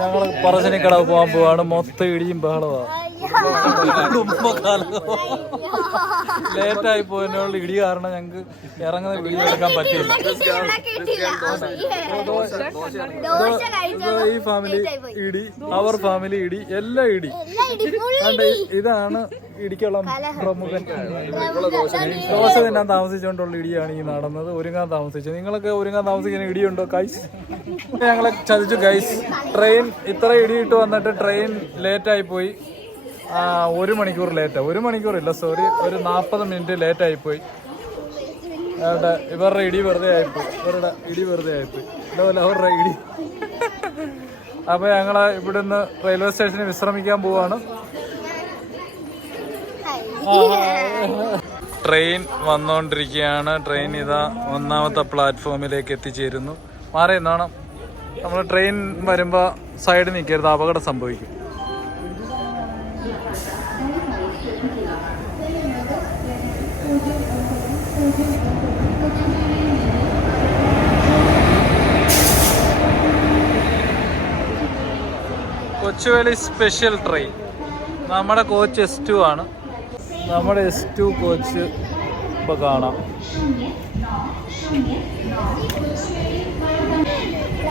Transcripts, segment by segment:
ഞങ്ങൾ പറശ്ശിനിക്കടവ് പോകാൻ പോവാണ്. മൊത്തം ഇടിയും ബഹളവാ. ലേറ്റ് ആയി പോയതിനുള്ള ഇടി കാരണം ഞങ്ങൾക്ക് ഇറങ്ങുന്ന വീഡിയോ എടുക്കാൻ പറ്റില്ല ഇത് ഈ ഫാമിലി ഇടി അവർ ഫാമിലി ഇടി എല്ലാം ഇടി. കണ്ട ഇതാണ് ഇടിക്കുള്ള പ്രമുഖൻ. ദോശ തിന്നാൻ താമസിച്ചുകൊണ്ടുള്ള ഇടിയാണ് ഈ നടന്നത്. ഒരുങ്ങാൻ താമസിച്ചത് നിങ്ങളൊക്കെ ഒരുങ്ങാൻ താമസിക്കുന്ന ഇടിയുണ്ടോ കൈസ് ഞങ്ങളെ ചതിച്ചു ഗൈസ് ട്രെയിൻ ഇത്ര ഇടിയിട്ട് വന്നിട്ട് ട്രെയിൻ ലേറ്റായി ആയി പോയി. ഒരു മണിക്കൂർ ലേറ്റ്. ഒരു മണിക്കൂർ ഇല്ല സോറി ഒരു നാൽപ്പത് മിനിറ്റ് ലേറ്റ് ആയി പോയി അവിടെ ഇവരുടെ ഇടി വെറുതെ ആയിപ്പോയി. ഇവരുടെ ഇടി വെറുതെ ആയിപ്പോയി. ഇതുപോലെ അവരുടെ ഇടി. അപ്പൊ ഞങ്ങൾ ഇവിടുന്ന് റെയിൽവേ സ്റ്റേഷനിൽ വിശ്രമിക്കാൻ പോവാണ്. ട്രെയിൻ വന്നുകൊണ്ടിരിക്കുകയാണ് ട്രെയിൻ ഇതാ ഒന്നാമത്തെ പ്ലാറ്റ്ഫോമിലേക്ക് എത്തിച്ചേരുന്നു. മാറി എന്നാണ് നമ്മൾ ട്രെയിൻ വരുമ്പോൾ സൈഡ് നിൽക്കരുത് അപകടം സംഭവിക്കും. കൊച്ചുവേളി സ്പെഷ്യൽ ട്രെയിൻ നമ്മുടെ കോച്ച് എസ് ടു ആണ്. നമ്മുടെ എസ് ടു കോച്ച് ഇപ്പൊ കാണാം.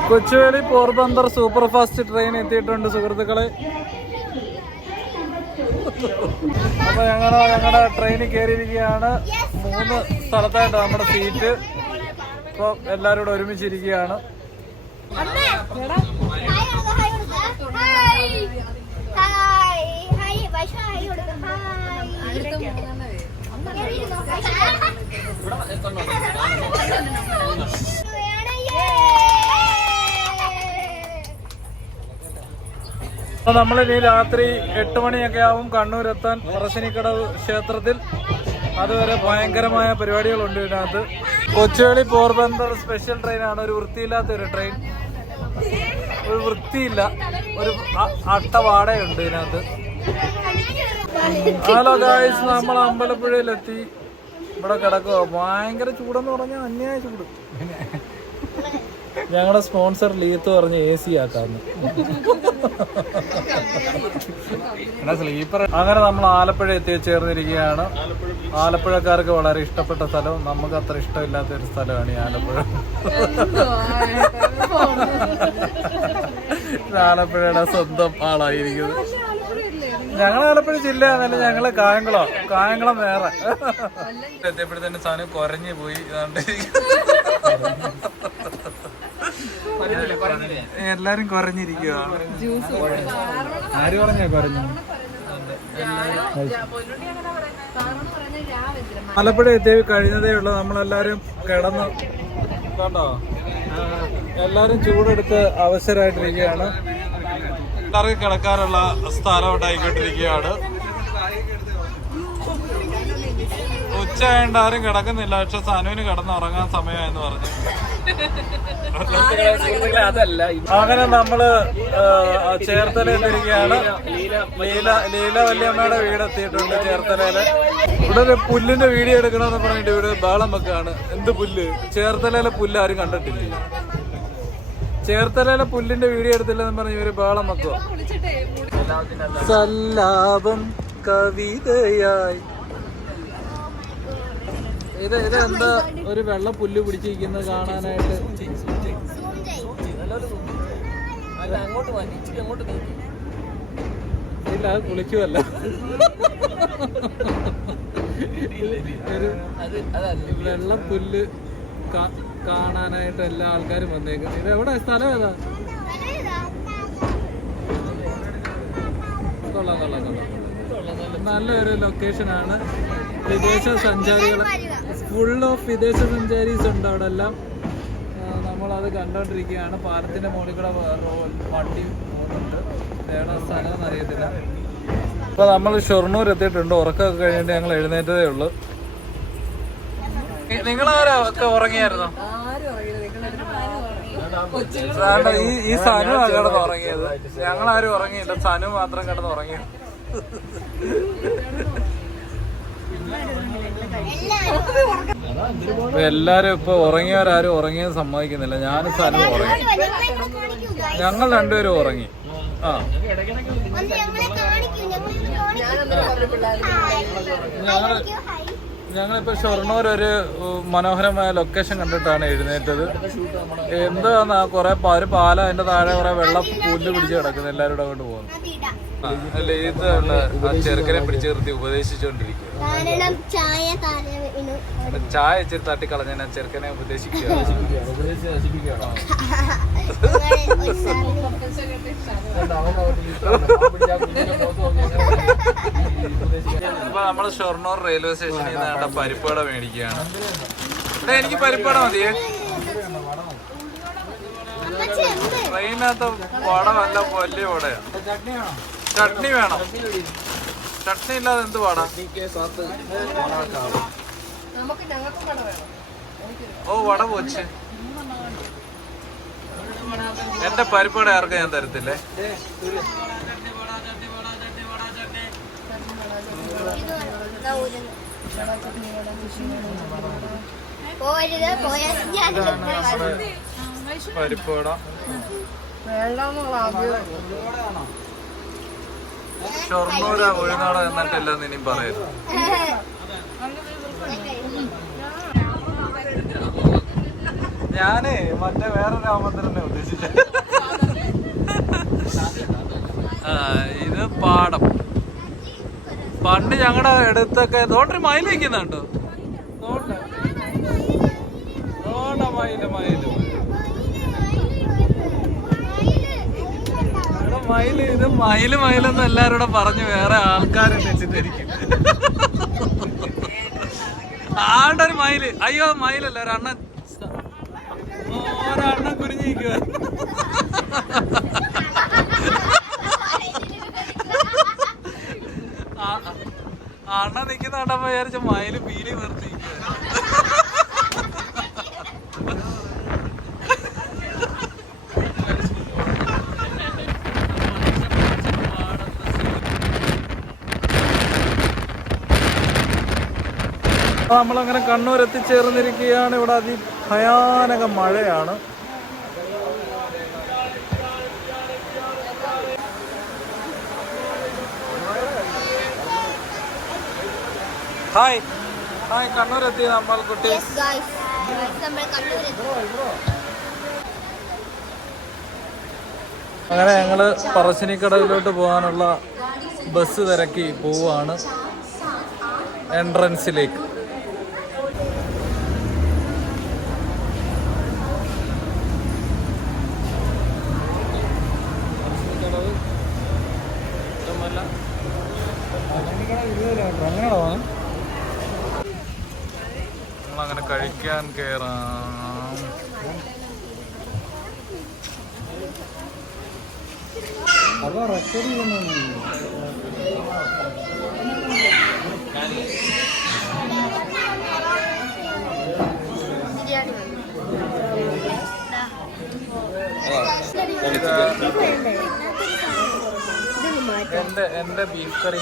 Kochuveli Porbandar super fast train എത്തിയിട്ടുണ്ട് സുഹൃത്തുക്കളെ. അപ്പൊ ഞങ്ങൾ ഞങ്ങളുടെ ട്രെയിനിൽ കയറിയിരിക്കുകയാണ് മൂന്ന് സ്ഥലത്തായിട്ട് നമ്മുടെ സീറ്റ് ഇപ്പൊ എല്ലാവരും കൂടെ ഒരുമിച്ചിരിക്കുകയാണ്. നമ്മൾ ഇനി രാത്രി എട്ട് മണിയൊക്കെ ആവും കണ്ണൂരെത്താൻ പറശ്ശിനിക്കടവ് ക്ഷേത്രത്തിൽ. അതുവരെ ഭയങ്കരമായ പരിപാടികളുണ്ട് ഇതിനകത്ത്. കൊച്ചുവേളി പോർബന്ദർ സ്പെഷ്യൽ ട്രെയിനാണ്. ഒരു വൃത്തിയില്ലാത്ത ഒരു ട്രെയിൻ. ഒരു വൃത്തിയില്ല ഒരു അട്ടവാടയുണ്ട് ഇതിനകത്ത്. ഹലോ ഗായ്സ് നമ്മൾ അമ്പലപ്പുഴയിലെത്തി. ഇവിടെ കിടക്കുക ഭയങ്കര ചൂടെന്ന് പറഞ്ഞാൽ അന്യായ ചൂട്. ഞങ്ങളുടെ സ്പോൺസർ ലീത്ത് പറഞ്ഞ് എ സി ആക്കാന്ന്. സ്ലീപ്പർ അങ്ങനെ നമ്മൾ ആലപ്പുഴ എത്തിച്ചേർന്നിരിക്കുകയാണ് ആലപ്പുഴക്കാർക്ക് വളരെ ഇഷ്ടപ്പെട്ട സ്ഥലം നമുക്ക് അത്ര ഇഷ്ടമില്ലാത്ത ഒരു സ്ഥലമാണ് ഈ ആലപ്പുഴ. ആലപ്പുഴയുടെ സ്വന്തം ആളായിരിക്കുന്നത് ഞങ്ങൾ ആലപ്പുഴ ജില്ല എന്നല്ല ഞങ്ങൾ കായംകുളം. കായംകുളം വേറെ. എത്തിയപ്പോഴത്തേന് സാധനം കുറഞ്ഞു പോയി. ഇതാണ്ട് എല്ലാരും കുറഞ്ഞിരിക്കുകയാണ് ആര് പറഞ്ഞ കുറഞ്ഞു എത്തി കഴിഞ്ഞതേ ഉള്ളു. നമ്മളെല്ലാരും കിടന്ന് കണ്ടോ? എല്ലാരും ചൂടെടുത്ത് അവസരമായിട്ടിരിക്കുകയാണ് എല്ലാവർക്കും കിടക്കാനുള്ള സ്ഥലം ഉണ്ടായിക്കൊണ്ടിരിക്കുകയാണ് ഉച്ച ആയതുകൊണ്ട് ആരും കിടക്കുന്നില്ല. പക്ഷെ സനുവിന് കിടന്നുറങ്ങാൻ സമയമായെന്ന് പറഞ്ഞു. അതല്ല അങ്ങനെ നമ്മൾ ചേർത്തലയിലിരിക്കുകയാണ്. ലീല ലീല വല്യമ്മയുടെ വീട് എത്തിയിട്ടുണ്ട് ചേർത്തലയിൽ. ഇവിടെ ഒരു പുല്ലിന്റെ വീഡിയോ എടുക്കണമെന്ന് പറഞ്ഞിട്ട് ഇവിടെ ബഹളം വെക്കാണ് എന്ത് പുല്ല്? ചേർത്തലയിലെ പുല്ല് ആരും കണ്ടിട്ടില്ല. ചേർത്തലയിലെ പുല്ലിന്റെ വീഡിയോ എടുത്തില്ലെന്ന് പറഞ്ഞ് ഇവർ ബഹളം വെക്കുക സല്ലാപം കവിതയായി. ഇത് ഇത് എന്താ ഒരു വെള്ള പുല്ല് പിടിച്ചിരിക്കുന്നത് കാണാനായിട്ട്. ഇല്ല അത് കുളിക്കുമല്ല വെള്ള പുല്ല് കാണാനായിട്ട് എല്ലാ ആൾക്കാരും വന്നേക്കും. ഇത് എവിടെ? സ്ഥലം ഏതാ? കൊള്ളാം കൊള്ളാം കൊള്ളാം. നല്ലൊരു ലൊക്കേഷൻ ആണ്. വിദേശ സഞ്ചാരികൾ ഫുൾ ഓഫ് വിദേശ സഞ്ചാരീസ് ഉണ്ട് അവിടെ എല്ലാം നമ്മളത് കണ്ടോണ്ടിരിക്കുകയാണ്. പാലത്തിന്റെ മുകളിൽ കൂടെ വണ്ടി പോകുന്നുണ്ട്. ഏതാ സ്ഥലം അറിയത്തില്ല. അപ്പൊ നമ്മൾ ഷൊർണൂർ എത്തിയിട്ടുണ്ട്. ഉറക്കമൊക്കെ കഴിഞ്ഞിട്ട് ഞങ്ങൾ എഴുന്നേറ്റതേ ഉള്ളൂ. നിങ്ങളാരാ? ഈ ഈ സനു കിടന്ന് ഉറങ്ങിയത്. ഞങ്ങളാരും ഉറങ്ങിയില്ല. സനു മാത്രം കിടന്ന് ഉറങ്ങി ഇപ്പൊ എല്ലാരും ഇപ്പൊ ഉറങ്ങിയവരാരും ഉറങ്ങിയത് സമ്മതിക്കുന്നില്ല. ഞാനും സ്ഥലം ഉറങ്ങി. ഞങ്ങൾ രണ്ടുപേരും ഉറങ്ങി. ആ. ഞങ്ങൾ ഞങ്ങളിപ്പോ ഷൊർണൂർ ഒരു മനോഹരമായ ലൊക്കേഷൻ കണ്ടിട്ടാണ് എഴുന്നേറ്റത്. എന്താന്ന് കുറെ ഒരു പാലം അതിന്റെ താഴെ കുറെ വെള്ളം പുല്ല് പിടിച്ച് കിടക്കുന്നു. എല്ലാവരും അങ്ങോട്ട് പോകുന്നു. അല്ല ഇത് ആ ചെറുക്കനെ പിടിച്ച് നിർത്തി ഉപദേശിച്ചുകൊണ്ടിരിക്കുക കാരണം ചായ താഴെ വീണു ചായ ഇച്ചിരി തട്ടിക്കളഞ്ഞ ഞാൻ ചെറുക്കനെ ഉപദേശിക്കുക. ഇപ്പൊ നമ്മൾ ഷൊർണൂർ റെയിൽവേ സ്റ്റേഷനിൽ നിന്ന് വേണ്ട പരിപ്പട മേടിക്കുകയാണ്. എനിക്ക് പരിപ്പട മതിയേ. ട്രെയിനകത്ത് വട നല്ല വലിയ വടയാ. ചട്നി വേണം. ചട്നി ഇല്ലാതെ എന്ത് വേണം ഓ വട പോച്ച്. എന്റെ പരിപ്പാട് ആർക്കും ഞാൻ തരത്തില്ലേ? പോരുത് വേണ്ടെന്നുള്ള ഞാൻ ഷൊർണൂര ഒഴുനാട എന്നിട്ടില്ലെന്ന് ഇനിയും പറയുന്നു ഞാനേ മറ്റേ വേറെ രാമത്തിനെ ഉദ്ദേശിച്ചത് ആ ഇത് പാടം. പണ്ട് ഞങ്ങളുടെ അടുത്തൊക്കെ തോട്ടൊരു മയിൽ നിൽക്കുന്നുണ്ടോ തോട്ട. തോട്ട മയിൽ മയിൽ. മയിൽ ഇത് മയിൽ മയിലെന്ന് എല്ലാരും കൂടെ പറഞ്ഞു വേറെ ആൾക്കാരെ തെറ്റിദ്ധരിക്കും. ഒരു മയിൽ? അയ്യോ മയിലല്ല ഒരണ്ണൻ ഒരണ്ണൻ കുരിഞ്ഞിരിക്കുക അണ്ണ നിക്കുന്ന കണ്ടപ്പോ വിചാരിച്ച മയിൽ പീലി നിർത്തിയിരിക്കുക നമ്മളങ്ങനെ കണ്ണൂർ എത്തിച്ചേർന്നിരിക്കുകയാണ് ഇവിടെ അതിഭയാനക മഴയാണ്. ഹായ് ഹായ് കണ്ണൂർ എത്തി നമ്മൾ കുട്ടി അങ്ങനെ ഞങ്ങൾ പറശ്ശിനിക്കടവിലോട്ട് പോകാനുള്ള ബസ് തിരക്കി പോവാണ് എൻട്രൻസിലേക്ക് നമ്മളങ്ങനെ കഴിക്കാൻ കയറാം ബിരിയാണി എന്റെ എന്റെ ബീഫ് കറി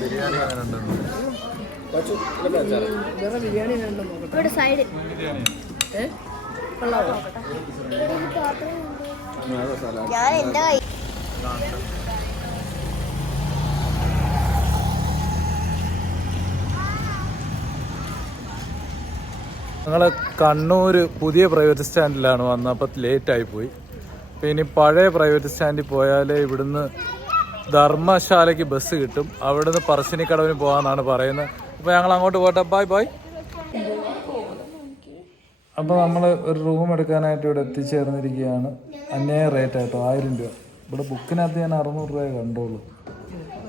ബിരിയാണി അങ്ങനെ ഉണ്ടെന്ന് ഇവിടെ സൈഡ് ബിരിയാണി ഞാൻ എന്റെ കൈ ഞങ്ങൾ കണ്ണൂർ പുതിയ പ്രൈവറ്റ് സ്റ്റാൻഡിലാണ് വന്നത്. അപ്പൊ ലേറ്റ് ആയി പോയി. അപ്പം ഇനി പഴയ പ്രൈവറ്റ് സ്റ്റാൻഡിൽ പോയാൽ ഇവിടുന്ന് ധർമ്മശാലയ്ക്ക് ബസ് കിട്ടും. അവിടുന്ന് പറശ്ശിനിക്കടവിന് പോകാമെന്നാണ് പറയുന്നത്. അപ്പോൾ ഞങ്ങൾ അങ്ങോട്ട് പോട്ടെ. ബൈ ബൈ അപ്പോൾ നമ്മൾ ഒരു റൂം എടുക്കാനായിട്ട് ഇവിടെ എത്തിച്ചേർന്നിരിക്കുകയാണ്. അന്യായ റേറ്റ് ആയിട്ടോ ആയിരം രൂപ. ഇവിടെ ബുക്കിനകത്ത് ഞാൻ അറുന്നൂറ് രൂപ കണ്ടോളൂ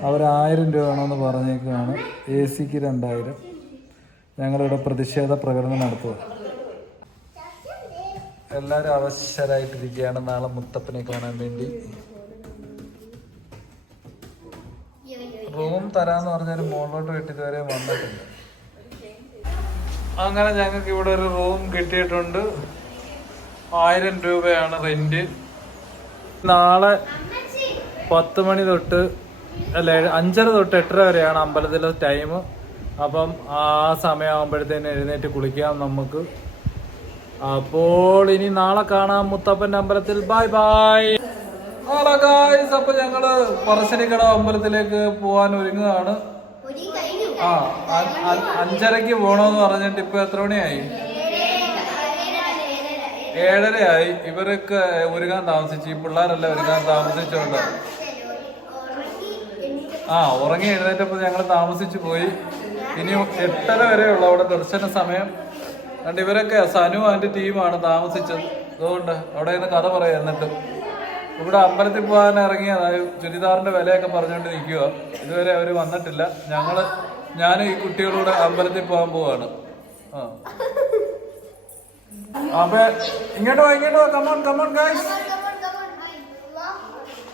അവർ ആയിരം രൂപ വേണമെന്ന് പറഞ്ഞേക്കാണ്. എ സിക്ക് രണ്ടായിരം. ഞങ്ങളിവിടെ പ്രതിഷേധ പ്രകടനം നടത്തുക എല്ലാവരും അവശരായിട്ടിരിക്കുകയാണ് നാളെ മുത്തപ്പനെ കാണാൻ വേണ്ടി. റൂം തരാമെന്ന് പറഞ്ഞാൽ മുകളിലോട്ട് കിട്ടി ഇതുവരെ വന്നിട്ടില്ല. അങ്ങനെ ഞങ്ങൾക്ക് ഇവിടെ ഒരു റൂം കിട്ടിയിട്ടുണ്ട്. ആയിരം രൂപയാണ് റെന്റ് നാളെ പത്ത് മണി തൊട്ട് അല്ല അഞ്ചര തൊട്ട് എട്ടര വരെയാണ് അമ്പലത്തിലെ ടൈം അപ്പം ആ സമയമാകുമ്പോഴത്തേന് എഴുന്നേറ്റ് കുളിക്കാം നമുക്ക്. അപ്പോൾ ഇനി നാളെ കാണാം മുത്തപ്പന്റെ അമ്പലത്തിൽ. ബൈ ബൈ ഹലോ ഗായ്സ് അപ്പൊ ഞങ്ങൾ പറശ്ശിനിക്കട അമ്പലത്തിലേക്ക് പോവാൻ ഒരുങ്ങുകയാണ്. ആ അഞ്ചരക്ക് പോണോന്ന് പറഞ്ഞിട്ട് ഇപ്പൊ എത്ര മണിയായി? ഏഴരയായി. ഇവരൊക്കെ ഒരുങ്ങാൻ താമസിച്ചു. ഈ പിള്ളേരല്ല ഒരുങ്ങാൻ താമസിച്ചുകൊണ്ട് ആ ഉറങ്ങി എഴുന്നേറ്റപ്പോ ഞങ്ങൾ താമസിച്ചു പോയി. ഇനി എട്ടര വരെയുള്ള അവിടെ ദർശന സമയം. കണ്ട് ഇവരൊക്കെ സനു ആൻഡ് ടീമാണ് താമസിച്ചത്. അതുകൊണ്ട് അവിടെ നിന്ന് കഥ പറയാം എന്നിട്ട്. ഇവിടെ അമ്പലത്തിൽ പോകാൻ ഇറങ്ങിയതായി ചുരിദാറിന്റെ വിലയൊക്കെ പറഞ്ഞുകൊണ്ട് നിൽക്കുക ഇതുവരെ അവർ വന്നിട്ടില്ല. ഞങ്ങൾ ഞാനും ഈ കുട്ടികളോട് അമ്പലത്തിൽ പോകാൻ പോവാണ്. അപ്പൊ ഇങ്ങോട്ട് വാ ഇങ്ങോട്ട് വാ. കമോൺ കമോൺ ഗൈസ്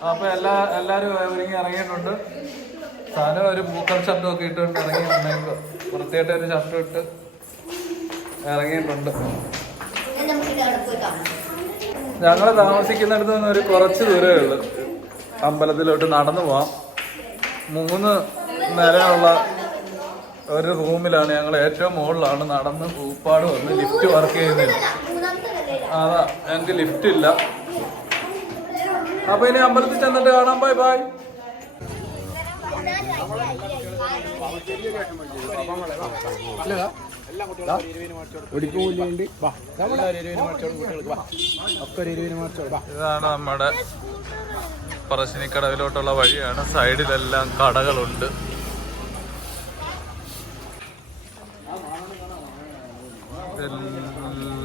അപ്പൊ എല്ലാ എല്ലാരും ഒരുങ്ങി ഇറങ്ങിയിട്ടുണ്ട്. സാധനം ഒരു പൂക്കൽ ഷർട്ടും ഒക്കെ ഇട്ടുകൊണ്ട് ഇറങ്ങിയിട്ടുണ്ടെങ്കിൽ വൃത്തിയായിട്ട് ഒരു ഷർട്ടും ഇട്ട് ഇറങ്ങിയിട്ടുണ്ട്. ഞങ്ങൾ താമസിക്കുന്നിടത്ത് നിന്ന് ഒരു കുറച്ച് ദൂരമേ ഉള്ളൂ. അമ്പലത്തിലോട്ട് നടന്നു പോവാം. മൂന്ന് നിലയുള്ള ഒരു റൂമിലാണ്. ഞങ്ങൾ ഏറ്റവും മുകളിലാണ്. നടന്ന് പൂപ്പാട് വന്ന് ലിഫ്റ്റ് വർക്ക് ചെയ്യുന്നില്ല. അതാ ഞങ്ങൾക്ക് ലിഫ്റ്റ് ഇല്ല. അപ്പൊ ഇനി അമ്പലത്തിൽ ചെന്നിട്ട് കാണാം. Bye bye. ഇതാണ് നമ്മുടെ പറശ്ശിനിക്കടവിലോട്ടുള്ള വഴിയാണ്. സൈഡിലെല്ലാം കടകളുണ്ട്.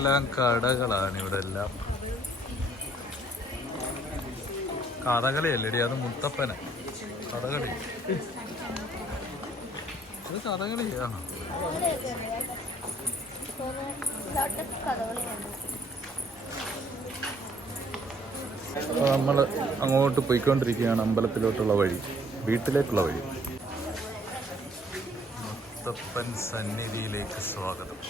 ഇതെല്ലാം കടകളാണ് ഇവിടെ എല്ലാം കഥകളി അല്ലേടി അത് മുത്തപ്പന. കഥകളി ഇത് കഥകളിയാണ് നമ്മൾ അങ്ങോട്ട് പോയിക്കൊണ്ടിരിക്കുകയാണ് അമ്പലത്തിലോട്ടുള്ള വഴി വീട്ടിലേക്കുള്ള വഴി. മുത്തപ്പൻ സന്നിധിയിലേക്ക് സ്വാഗതം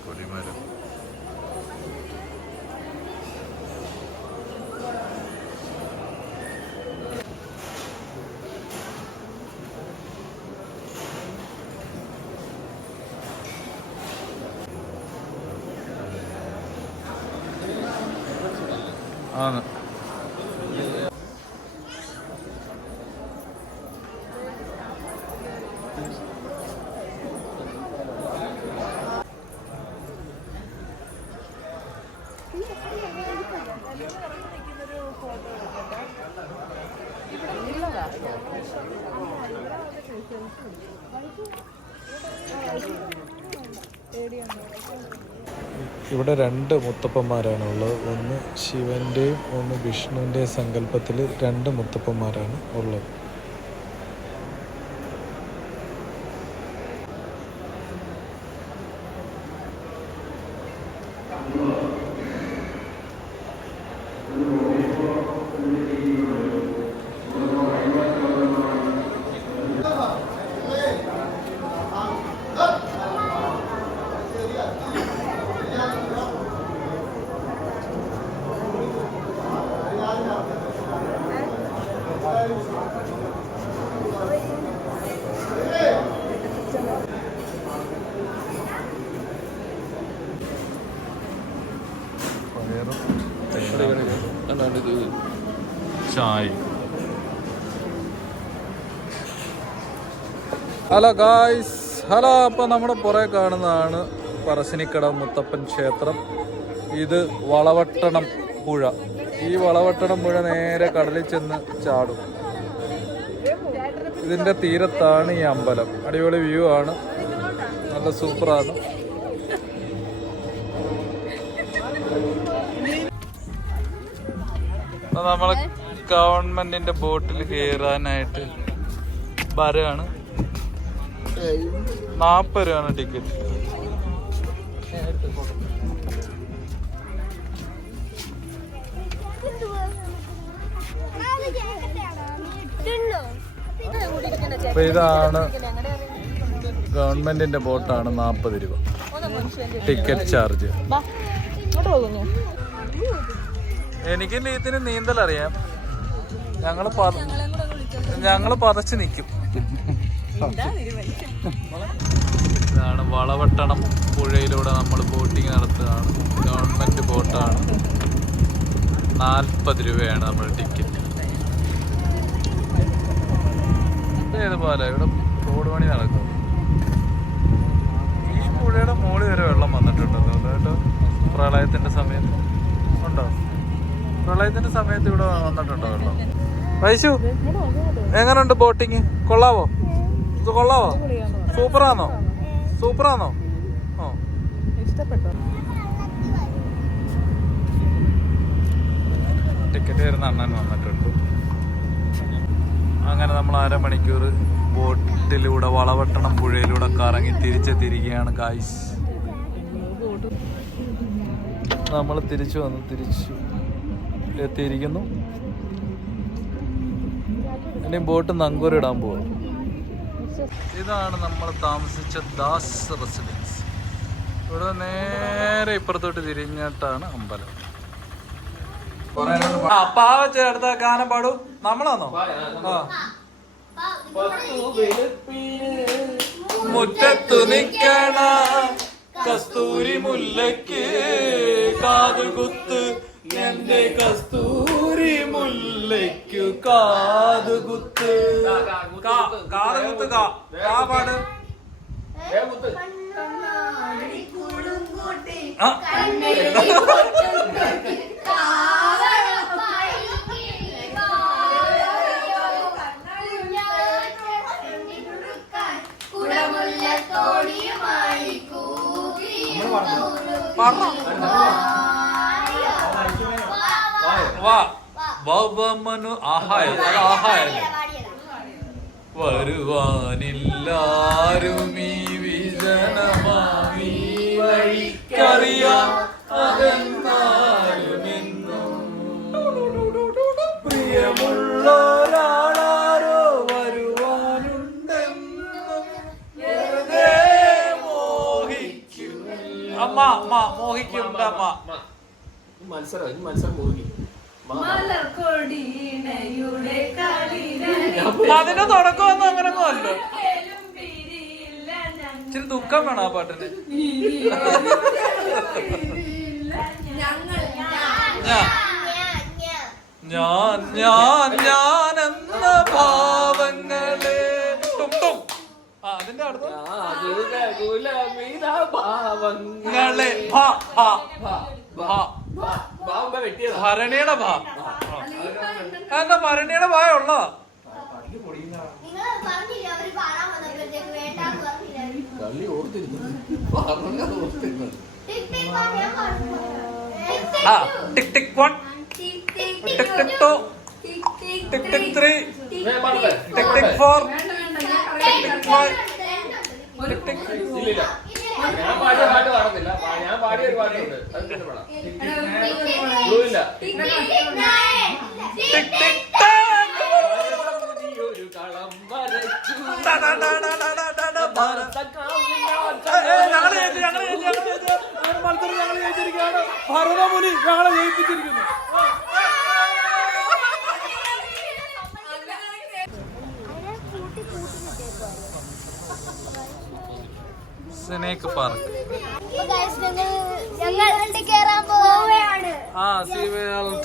കൊടിമരം ആണ് ഇവിടെ രണ്ട് മുത്തപ്പന്മാരാണ് ഉള്ളത് ഒന്ന് ശിവന്റെയും ഒന്ന് വിഷ്ണുവിന്റെയും സങ്കല്പത്തിൽ രണ്ട് മുത്തപ്പന്മാരാണ് ഉള്ളത് പയറും ചായ ഹലോ ഗായ്സ് ഹലോ അപ്പം നമ്മുടെ പുറകെ കാണുന്നതാണ് പറശ്ശിനിക്കട മുത്തപ്പൻ ക്ഷേത്രം. ഇത് വളവട്ടണം പുഴ. ഈ വളവട്ടണം പുഴ നേരെ കടലിൽ ചെന്ന് ചാടും. ഇതിന്റെ തീരത്താണ് ഈ അമ്പലം. അടിപൊളി വ്യൂ ആണ്. നല്ല സൂപ്പറാണ് നമ്മൾ ഗവൺമെന്റിന്റെ ബോട്ടിൽ കയറാനായിട്ട് വരാണ്. നാപ്പത് രൂപയാണ് ടിക്കറ്റ് അപ്പൊ ഇതാണ് ഗവൺമെന്റിന്റെ ബോട്ടാണ് നാപ്പത് രൂപ. ടിക്കറ്റ് ചാർജ് എനിക്ക് ഇതിന് നീന്തൽ അറിയാം. ഞങ്ങൾ ഞങ്ങൾ പതച്ച് നിൽക്കും ഇതാണ് വളവട്ടണം പുഴയിലൂടെ നമ്മൾ ബോട്ടിങ് നടത്തുകയാണ്. ഗവൺമെന്റ് ബോട്ടാണ് നാൽപ്പത് രൂപയാണ് നമ്മുടെ ടിക്കറ്റ് ഇതേതുപോലെ ഇവിടെ റോഡ് പണി നടക്കും. ഈ പുഴയുടെ മുകളിൽ വരെ വെള്ളം വന്നിട്ടുണ്ട്. കേട്ടോ പ്രളയത്തിന്റെ സമയത്ത്. ഉണ്ടോ? പ്രളയത്തിന്റെ സമയത്ത് ഇവിടെ വന്നിട്ടുണ്ടോ വെള്ളം? വൈശു എങ്ങനെയുണ്ട് ബോട്ടിങ് കൊള്ളാവോ? ഇത് കൊള്ളാവോ? സൂപ്പറാണോ? സൂപ്പറാണോ? ഓ ടിക്കറ്റ് വരുന്ന അണ്ണൻ വന്നിട്ടുണ്ട്. അങ്ങനെ നമ്മൾ അരമണിക്കൂർ ബോട്ടിലൂടെ വളവട്ടണം പുഴയിലൂടെ കറങ്ങി തിരിച്ച് തിരികെയാണ് കായ്സ് നമ്മൾ തിരിച്ചു വന്നു തിരിച്ചു എത്തിയിരിക്കുന്നു. ഇനി ബോട്ട് നങ്കൂരിടാൻ പോകും ഇതാണ് നമ്മൾ താമസിച്ച ദാസ് റെസിഡൻസ്. ഇവിടെ നേരെ ഇപ്പുറത്തോട്ട് തിരിഞ്ഞിട്ടാണ് അമ്പലം. ആ പാവ ചേർത്ത ഗാനം പാടും. നമ്മളാണോ ആ. മുറ്റത്തു നിക്കണ കസ്തൂരി മുല്ലയ്ക്ക് കാതുകുത്ത് എന്റെ കസ്തൂരി മുല്ലയ്ക്കു കാതുകുത്ത് കാതുകുത്ത് കാട് കുടമുല്ല പാട് വവമനു ആഹായ അത് ആഹായ വരുവാനില്ലാരും ഈ വിജനമാവി വഴിക്കറിയാം അതെന്നാലും എന്നും പ്രിയമുള്ളൊരാളാരോ അമ്മ അമ്മ മോഹിക്കുണ്ട് അമ്മ മത്സരം ഈ മത്സരം മുറുകി മലർക്കൊടിയിണയുടെ കളിയിലെ അതിന്റെ തുടക്കമൊന്നും അങ്ങനെ ഒന്നുമല്ലോ ഇച്ചിരി ദുഃഖം വേണം ആ പാട്ടിന്. ഞാൻ ഞാൻ ഞാൻ എന്ന ഭാവങ്ങളെ ഗുലമിതാഭാവങ്ങളെ ഭരണിയുടെ ഭാ. എന്താ ഭരണിയുടെ ഭായ ഉള്ളോ? കള്ളി ഓർത്തിരുന്നത്. പറഞ്ഞത് ഓർത്തിരുന്നത്. ആ tick tick one. Tick tick two. Tick tick three tick tick four. Tick tick five. ഞാൻ പാടിയ പാട്ട് പാടുന്നില്ല ഞാൻ പാടിയ ഒരു പാട്ടുണ്ട് അത് പിന്നെ പാടാം ഇല്ല ഒരു കളം വരച്ചു ഞങ്ങളെ ഞങ്ങളെ ഞങ്ങളെ ഞങ്ങളെ ഞങ്ങളെ ഞങ്ങളെ ജയിച്ചിരിക്കുകയാണ് ഭരതമുനി ഞങ്ങളെ ജയിപ്പിച്ചിരിക്കുന്നു സ്നേക്ക് പാർക്ക്. ആ സീ വേൾഡ്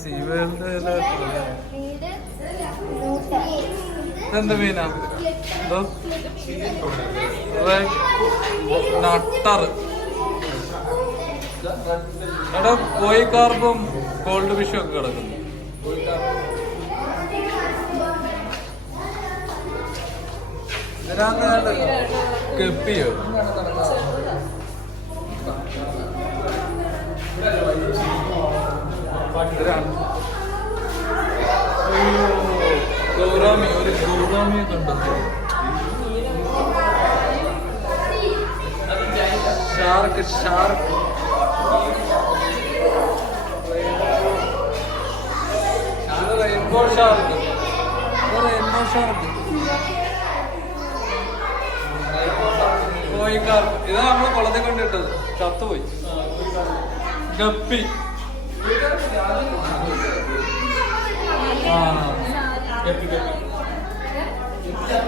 സീ വേൾഡ് എന്ത് മീനാ? എന്തോ? നട്ടർ എടാ കാർബും ഗോൾഡ് ഫിഷും ഒക്കെ കിടക്കുന്നു. കെപ്പിയോ? ഗൗറാമി ഒരു ഗൗറാമിയെ കണ്ടെത്തി shark shark. Rainbow shark rainbow shark? കോഴിക്കാർക്ക് ഇതാ നമ്മൾ കുളത്തിൽ കൊണ്ടിട്ടത്. ചത്തുപോയി. ഗപ്പി.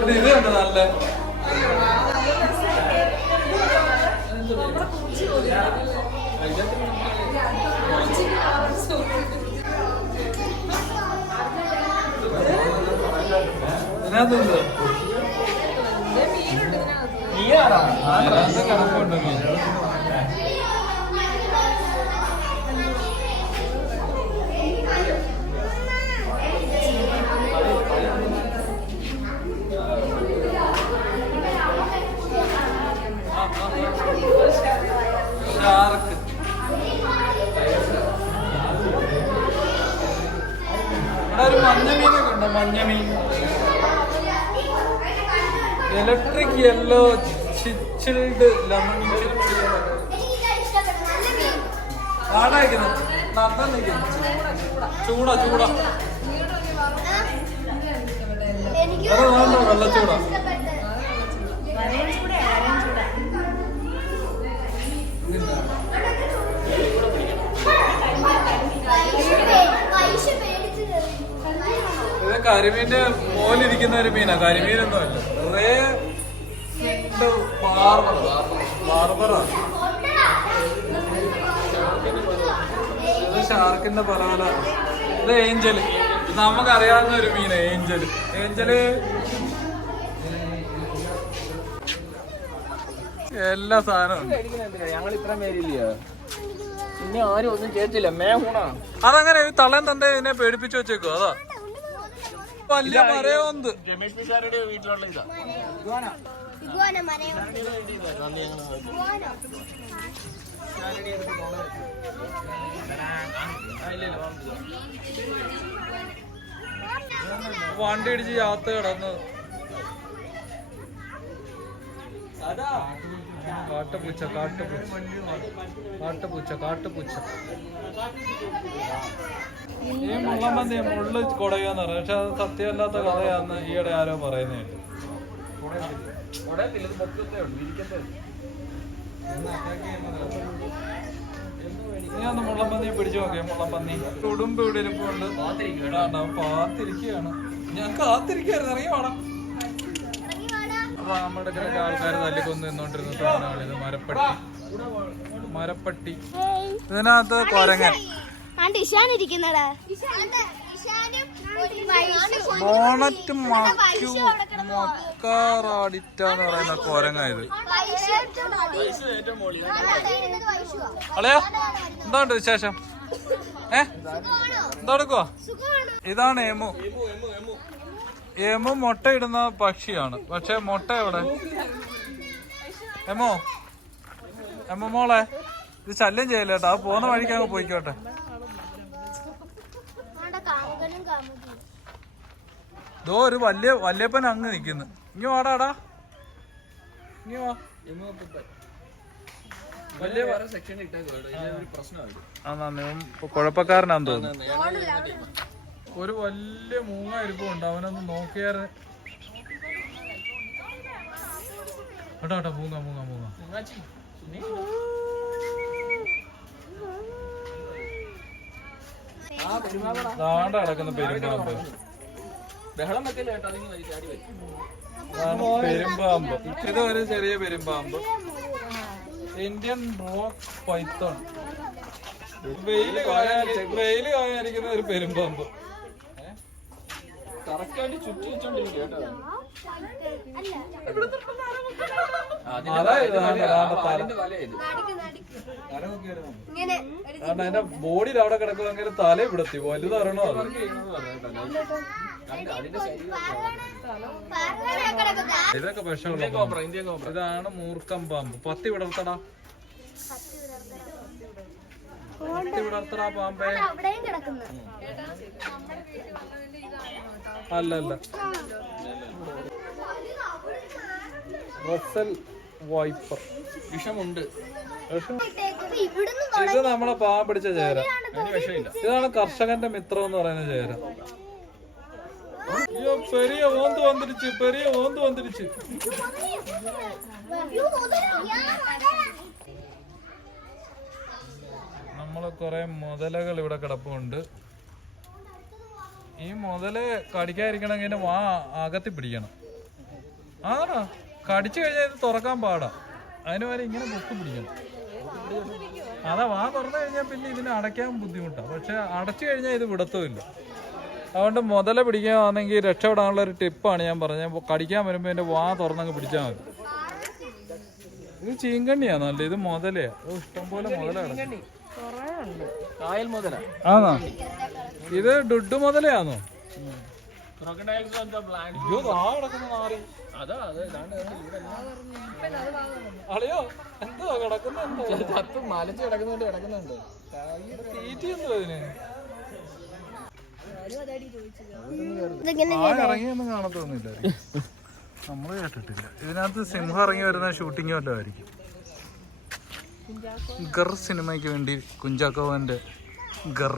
ഇത് ഇത് നല്ല? ഇതിനകത്തുണ്ട് ഷാർക്ക് ഇവിടെ ഒരു മഞ്ഞ മീനൊക്കെ ഉണ്ട്? മഞ്ഞ മീൻ ഇലക്ട്രിക് യെല്ലോ ചിച്ചിൽഡ് ലെമൺ ആടായിരിക്കുന്നു ചൂടാ ചൂടാ. ചൂട അത് വേണ്ട വെള്ളച്ചൂട ഇത് കരിമീന്റെ മോലിരിക്കുന്ന ഒരു മീനാ. കരിമീനൊന്നും അല്ല കുറേ ബാർബർ ബാർബറാണ് ഇത് ഷാർക്കിന്റെ പല പല ഇത് ഏഞ്ചൽ ഇത് നമുക്കറിയാവുന്ന ഒരു മീൻ ഏഞ്ചൽ ഏഞ്ചൽ? എല്ലാ സാധനവും ഞങ്ങൾ ഇത്ര പേരില്ല പിന്നെ ആരും ഒന്നും ചെയ്തില്ല മേ ഹൂണാ അതങ്ങനെ തള്ളൻ തന്റെ ഇതിനെ പേടിപ്പിച്ചു വെച്ചേക്കോ അതാ. വലിയ മരയോന്ത്. രമേഷ് പിഷാരുടെ വീട്ടിലുള്ള ഇതാ. വണ്ടി ഇടിച്ച് യാത്ര കിടന്ന്. കാട്ടുപൂച്ച കാട്ടുപൂച്ച. കാട്ടുപൂച്ച കാട്ടുപൂച്ച. ഈ മുള്ളമ്പന്തി മുള്ളു കൊടയെന്ന് പറയാം. പക്ഷെ അത് സത്യമല്ലാത്ത കഥയാന്ന് ഈയിടെ ആരോ പറയുന്നേ നീ ഒന്ന് മുള്ളമ്പന്നി പിടിച്ചു നോക്കിയ മുള്ളമ്പന്നി ഉടുമ്പ് ഇവിടെ ഇരിപ്പുണ്ട് പാത്തിരിക്കുകയാണ്. ഞാൻ കാത്തിരിക്കായിരുന്നു ഇറങ്ങി വേണം അപ്പൊ നമ്മുടെ ഇതിനൊക്കെ ആൾക്കാർ തല്ലിക്കൊന്ന് നിന്നോണ്ടിരുന്ന സാധനമാണ് ഇത് മരപ്പട്ടി. മരപ്പട്ടി. ഇതിനകത്ത് കൊരങ്ങൻ. ബോണറ്റ് മക്കു മക്കാറാഡിറ്റ എന്ന് പറയുന്ന കൊരങ്ങ ഇത്. അളയാ എന്തുണ്ട് വിശേഷം? ഏ? എന്താ എടുക്കുവാ? ഇതാണ് എമു. എമു മുട്ടയിടുന്ന പക്ഷിയാണ്. പക്ഷെ മുട്ട എവിടെ? എമോ എമോ മോളെ ഇത് ശല്യം ചെയ്യല്ലേ കേട്ടോ? അത് പോകുന്ന വഴിക്ക് അങ്ങ് പോയിക്കോട്ടെ. ഇതോ ഒരു വലിയ വല്യപ്പൻ അങ്ങ് നിക്കുന്നു. ഇനി വാടാടാ ഇനി വാ. കുഴപ്പക്കാരനാന്ന് തോന്നുന്നു. ഒരു വലിയ മൂങ്ങ ഇരിപ്പുണ്ട്. അവനൊന്ന് നോക്കിയാറ് കേട്ടോ കേട്ടോ മൂങ്ങ മൂങ്ങ മൂങ്ങ. താണ്ട കിടക്കുന്ന പെരുമ്പാമ്പ്. ബഹളം പെരുമ്പാമ്പ്. ഇത് ഒരു ചെറിയ പെരുമ്പാമ്പ്. ഇന്ത്യൻ റോക്ക് പൈത്തോൺ വെയിൽ കായാൻ വെയിൽ കായാനിരിക്കുന്ന ഒരു പെരുമ്പാമ്പ്. ചുറ്റി വെച്ചോണ്ടിരിക്കും കേട്ടോ. കാരണം അതിന്റെ ബോഡിയിൽ അവിടെ കിടക്കുമെങ്കിൽ തല ഇവിടെത്തി വലുതരണോ അത്? ഇതൊക്കെ വിഷമുള്ള ഇതാണ് മൂർക്കം പാമ്പ്. പത്തി വിടർത്തടാ. പത്തി വിടർത്തടാ പാമ്പേ. അവിടെയും കിടക്കുന്നു. അല്ല അല്ല റസൽ വൈപ്പർ. വിഷമുണ്ട്. ഇവിടുന്ന് ഇത് നമ്മളെ പാവം പിടിച്ച ചേര. ഇതാണ് കർഷകന്റെ മിത്രം എന്ന് പറയുന്ന ചേര. അയ്യോ പെരിയ ഓന്ത് വന്നിരിച്ച് പെരിയ ഓന്ത് വന്നിരിച്ച് നമ്മൾ കൊറേ മുതലകൾ ഇവിടെ കിടപ്പുണ്ട്. ഈ മുതൽ കടിക്കാതിരിക്കണമെങ്കിൽ വാ അകത്തി പിടിക്കണം. ആണോ? കടിച്ചു കഴിഞ്ഞാൽ ഇത് തുറക്കാൻ പാടാ. അതിന് വരെ ഇങ്ങനെ പൊക്കി പിടിക്കണം. അതാ വാ തുറന്നു കഴിഞ്ഞാൽ പിന്നെ ഇതിനെ അടയ്ക്കാൻ ബുദ്ധിമുട്ടാണ് പക്ഷെ അടച്ചു കഴിഞ്ഞാൽ ഇത് വിടത്തുമില്ല. അതുകൊണ്ട് മുതല പിടിക്കുകയാണെങ്കിൽ രക്ഷപ്പെടാനുള്ള ഒരു ടിപ്പാണ് ഞാൻ പറഞ്ഞത്. കടിക്കാൻ വരുമ്പോൾ എന്റെ വാ തുറന്നങ്ങ് പിടിച്ചാൽ മതി. ഇത് ചീങ്കണ്ണിയാണ് നല്ല ഇത് മുതലയാ. ഇഷ്ടംപോലെ മുതലാണ് ആ കായൽ മുതല. ആണോ? ഇത് ഡുഡു മുതലയാണോ അളിയോ എന്തോ കിടക്കുന്ന എന്തോ? മലച്ച് കിടക്കുന്നുണ്ട് കിടക്കുന്നുണ്ട്. തീറ്റി എന്തോ ഇതിന്? ഇറങ്ങിയൊന്നും കാണത്തൊന്നുമില്ല. നമ്മൾ കേട്ടിട്ടില്ല. ഇതിനകത്ത് സിംഹം ഇറങ്ങി വരുന്ന ഷൂട്ടിംഗ് വല്ലതും ആയിരിക്കും. ഗർ സിനിമയ്ക്ക് വേണ്ടി കുഞ്ചാക്കോവന്റെ ഗർ.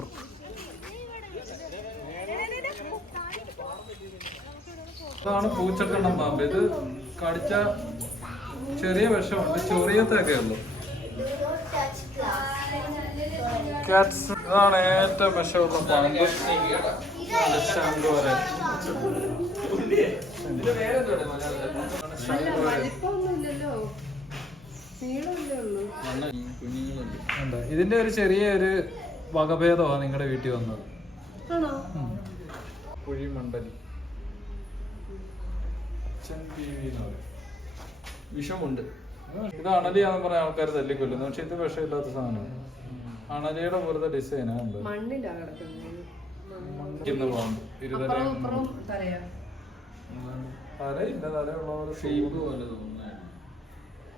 ഇതാണ് പൂച്ചക്കണ്ണം പാമ്പ്? ഇത് കടിച്ച ചെറിയ വിഷമുണ്ട് ചൊറിയത്തൊക്കെ ഉള്ളു. കാറ്റ്സ് ഇതാണ് ഏറ്റവും വിഷമുള്ള പാമ്പ്. ശംഖുവരൻ ഇതിന്റെ ഒരു ചെറിയ ഒരു വകഭേദമാണ് നിങ്ങളുടെ വീട്ടിൽ വന്നത്. കുഴിമണ്ടലി അച്ഛൻ ടി വി എന്ന് പറയും. വിഷമുണ്ട്. ഇത് അണലിയാന്ന് പറയാൻ ആൾക്കാർ തല്ലിക്കൊല്ലുന്നു. പക്ഷെ ഇത് വിഷമില്ലാത്ത സാധനമാണ്. അണലിയുടെ പോലത്തെ ഡിസൈനാ ഉണ്ട് തലയില്ല. തലയുള്ള പോലെ ഷേപ്പ് പോലെ തോന്നുന്നു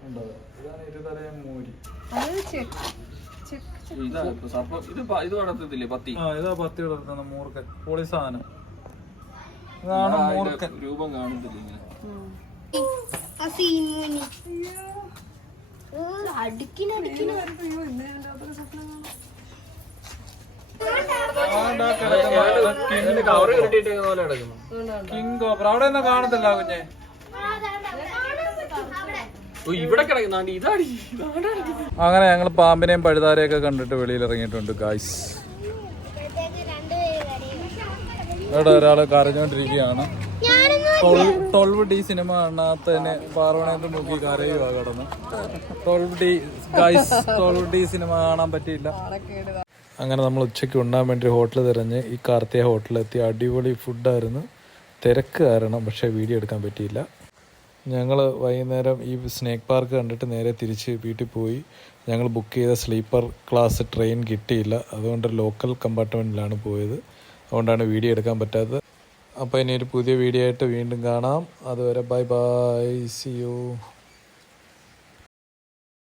ഉണ്ട് ഇതാണ് ഇരുതലയും മൂരി. അത് ചെക്ക് ചെക്ക് ഇതാ ഇപ്പൊ സർപ്പം ഇത് പ- വളർത്തത്തില്ലേ പത്തി. ആ ഇതാ പത്തി വളർത്തുന്ന മൂർക്കൻ പൊളി സാധനം. ഇതാണ് മൂർക്കൻ രൂപം കാണുന്നില്ല ഇങ്ങനെ. കിങ് കോബ്ര അവിടെ ഒന്നും കാണത്തില്ല കുഞ്ഞെ അങ്ങനെ ഞങ്ങൾ പാമ്പിനെയും പഴുതാരെയൊക്കെ കണ്ടിട്ട് വെളിയിൽ ഇറങ്ങിയിട്ടുണ്ട് ഗായ്സ് ഇവിടെ ഒരാൾ കരഞ്ഞോണ്ടിരിക്കുകയാണ്. ട്വൽവ് ഡി സിനിമ കാണാത്ത തന്നെ പാർവണേന്ദ്ര മുഖി കരയുക കടന്ന്. Twelve guys guys twelve D cinema കാണാൻ പറ്റിയില്ല. അങ്ങനെ നമ്മൾ ഉച്ചയ്ക്ക് ഉണ്ണാൻ വേണ്ടി ഹോട്ടൽ തിരഞ്ഞ് ഈ കാർത്തിക ഹോട്ടലിലെത്തി അടിപൊളി ഫുഡായിരുന്നു തിരക്ക് കാരണം പക്ഷേ വീഡിയോ എടുക്കാൻ പറ്റിയില്ല. ഞങ്ങൾ വൈകുന്നേരം ഈ സ്നേക്ക് പാർക്ക് കണ്ടിട്ട് നേരെ തിരിച്ച് വീട്ടിൽ പോയി. ഞങ്ങൾ ബുക്ക് ചെയ്ത സ്ലീപ്പർ ക്ലാസ് ട്രെയിൻ കിട്ടിയില്ല. അതുകൊണ്ട് ലോക്കൽ കമ്പാർട്ട്മെന്റിലാണ് പോയത്. അതുകൊണ്ടാണ് വീഡിയോ എടുക്കാൻ പറ്റാത്തത്. അപ്പോൾ ഇനി ഒരു പുതിയ വീഡിയോ ആയിട്ട് വീണ്ടും കാണാം. അതുവരെ ബൈ ബൈ സി യു